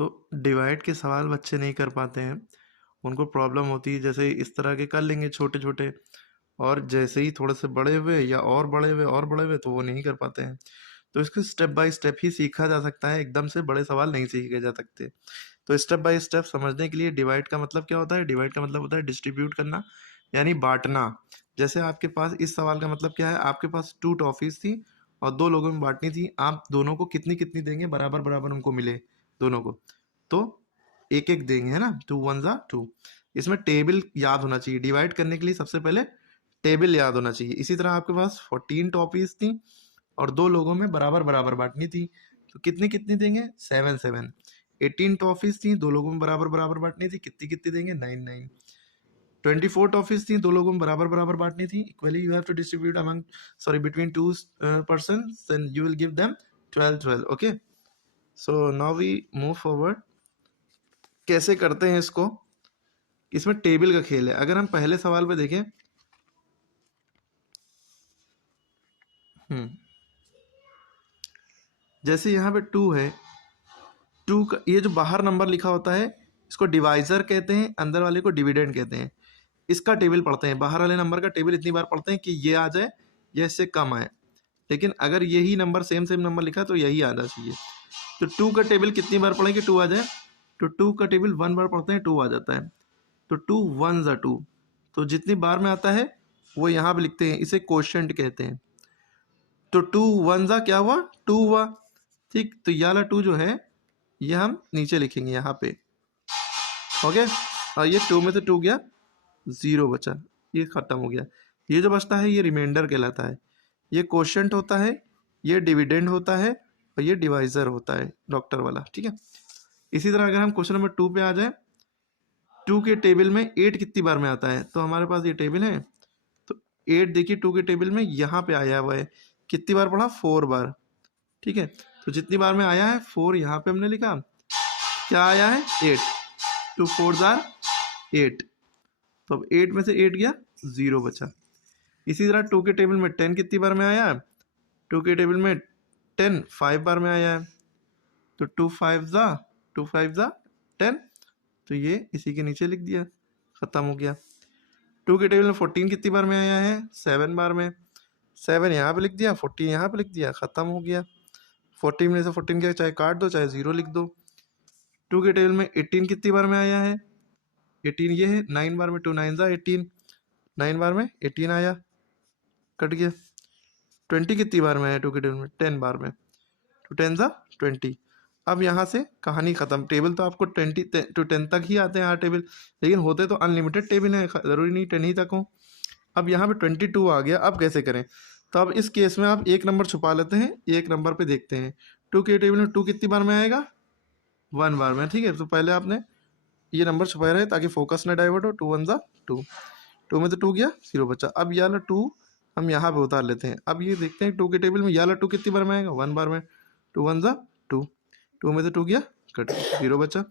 तो डिवाइड के सवाल बच्चे नहीं कर पाते हैं, उनको प्रॉब्लम होती है। जैसे इस तरह के कर लेंगे छोटे छोटे, और जैसे ही थोड़े से बड़े हुए या और बड़े हुए और बड़े हुए तो वो नहीं कर पाते हैं। तो इसको स्टेप बाय स्टेप ही सीखा जा सकता है, एकदम से बड़े सवाल नहीं सीखे जा सकते। तो स्टेप बाय स्टेप समझने के लिए डिवाइड का मतलब क्या होता है? डिवाइड का मतलब होता है डिस्ट्रीब्यूट करना, यानी बांटना। जैसे आपके पास इस सवाल का मतलब क्या है? आपके पास 2 टॉफीज थी और 2 लोगों में बांटनी थी। आप दोनों को कितनी कितनी देंगे? बराबर बराबर उनको मिले दोनों को, तो एक एक देंगे, है ना? 2 1 जा 2। इसमें टेबल याद होना चाहिए। डिवाइड करने के लिए सबसे पहले टेबल याद होना चाहिए। इसी तरह आपके पास 14 टॉफीज थी और 2 लोगों में बराबर बराबर बांटनी थी, तो कितनी कितनी देंगे? 7 7। 18 टॉफीज थी, 2 लोगों में बराबर बराबर बांटनी थी, कितनी कितनी देंगे? 9 9। 24 टॉफीज थी, 2 लोगों में बराबर बराबर बांटनी थी। Equally you have to distribute among between 2 persons, then you will give them 12 12। Okay, so now we move forward. कैसे करते हैं इसको? इसमें टेबल का खेल है। अगर हम पहले सवाल पे देखें, जैसे यहाँ पे 2 है, 2 का ये जो बाहर नंबर लिखा होता है इसको डिवाइजर कहते हैं, अंदर वाले को डिविडेंड कहते हैं। इसका टेबल पढ़ते हैं, बाहर वाले नंबर का टेबल इतनी बार पढ़ते हैं कि ये आ जाए या इससे कम आए। लेकिन अगर यही नंबर सेम सेम नंबर लिखा तो यही आना चाहिए। तो 2 का टेबल कितनी बार पढ़ेंगे 2 आ जाए? तो 2 का टेबल 1 बार पढ़ते हैं 2 आ जाता है। तो 2 1 जा 2, तो जितनी बार में आता है वो यहाँ पे लिखते हैं, इसे कोशेंट कहते हैं। तो 2 1 जा क्या हुआ? 2 हुआ। ठीक, तो ये वाला 2 जो है ये हम नीचे लिखेंगे यहाँ पे। ओके, और ये 2 में से 2 गया, 0 बचा, ये खत्म हो गया। ये जो बचता है ये रिमाइंडर कहलाता है। ये कोशेंट होता है, ये डिविडेंड होता है और ये डिवाइजर होता है, डॉक्टर वाला। ठीक है, इसी तरह अगर हम क्वेश्चन नंबर 2 पे आ जाए, 2 के टेबल में 8 कितनी बार में आता है? तो हमारे पास ये टेबल है, तो 8 देखिए 2 के टेबल में यहाँ पे आया हुआ है, कितनी बार पढ़ा? 4 बार। ठीक है, तो जितनी बार में आया है 4 यहाँ पे हमने लिखा, क्या आया है? 8। 2 4 जार 8, तो अब 8 में से 8 गया, 0 बचा। इसी तरह 2 के टेबल में 10 कितनी बार में आया है? 2 के टेबल में 10 5 बार में आया है, तो 2 5 जा 10, तो ये इसी के नीचे लिख दिया, खत्म हो गया। 2 के टेबल में 14 कितनी बार में आया है? 7 बार में, 7 यहाँ पे लिख दिया, 14 यहाँ पे लिख दिया, खत्म हो गया। 14 में से 14 के चाहे काट दो चाहे 0 लिख दो। 2 के टेबल में 18 कितनी बार में आया है? 18 ये है, 9 बार में, 2 9 जा 18, 9 बार में 18 आया, कट गया। 20 कितनी बार में आया 2 के टेबल में? 10 बार में, तो 10 जा 20। अब यहाँ से कहानी खत्म। टेबल तो आपको 20 to 10 तक ही आते हैं हर टेबल, लेकिन होते तो अनलिमिटेड टेबल है, ज़रूरी नहीं 10 ही तक हो। अब यहाँ पे 22 आ गया, अब कैसे करें? तो अब इस केस में आप एक नंबर छुपा लेते हैं, एक नंबर पे देखते हैं। 2 के टेबल में 2 कितनी बार में आएगा? 1 बार में। ठीक है, तो पहले आपने ये नंबर छुपाए रहे ताकि फोकस ना डाइवर्ट हो। 2 1 जा 2, 2 में तो 2 गया, 0 बचा। अब ये वाला 2 हम यहाँ पे उतार लेते हैं। अब ये देखते हैं 2 के टेबल में ये वाला 2 कितनी बार में आएगा? 1 बार में। 2 1 जा 2, 2 में से 2 गया, कट, 0 बचा।